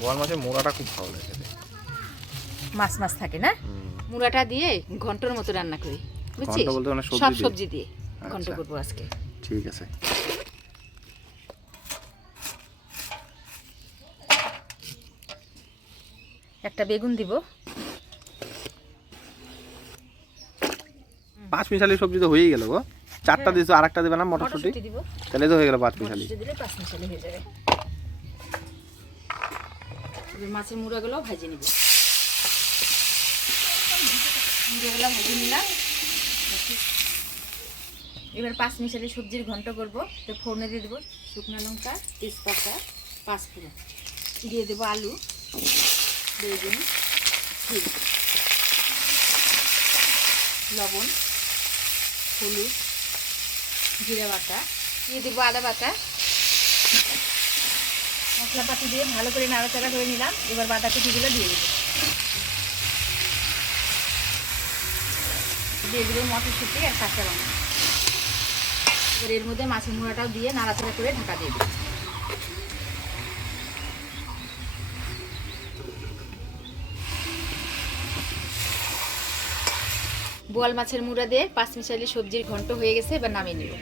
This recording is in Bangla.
বোয়াল মাছের মোড়াটা খুব ভালো লাগে খেতে। মাছ মাছ থাকে না, মুড়াটা দিয়ে ঘন্টর মতো রান্না করি, বুঝছিস? ঘন্ট বলতে মানে সব সবজি সবজি দিয়ে ঘন্ট আচ্ছা। করবো আজকে। ঠিক আছে। একটা বেগুন দিব। 5 মিশালি সবজি তো হয়েই গেল গো। 4টা দিছো, আরেকটা দিবে না মটরশুঁটি? মটরশুঁটি দিব। তাহলে তো হয়ে গেল 5 মিশালি। মটরশুঁটি দিলে 5 মিশালি হয়ে যাবে। এবার মাছের মুড়াগুলো ভেজে নিব। মুড়াগুলো ভেজে নিলাম। এবার 5 মিশালি সবজির ঘন্ট করব। তো ফোড়নে দিয়ে দেবো শুকনো লঙ্কা, তেজপাতা, পাঁচফোড়ন, দিয়ে দেবো আলু, বেগুন, শিম, লবণ, হলুদ, জিরা বাটা, দিয়ে দেবো আদা বাটা। মশলাপাতি দিয়ে ভালো করে নাড়াচাড়া করে নিলাম। এবার বাঁধাকপিগুলো দিয়ে দেবো। দিয়ে দেবো মটরশুঁটি আর কাঁচা লঙ্কা। এবার এর মধ্যে মাছের মুড়াটাও দিয়ে নাড়াচাড়া করে ঢাকা দিয়ে দেবো। বোয়াল মাছের মুড়া দিয়ে 5 মিশালি সবজির ঘন্ট হয়ে গেছে। এবার নামিয়ে নেব।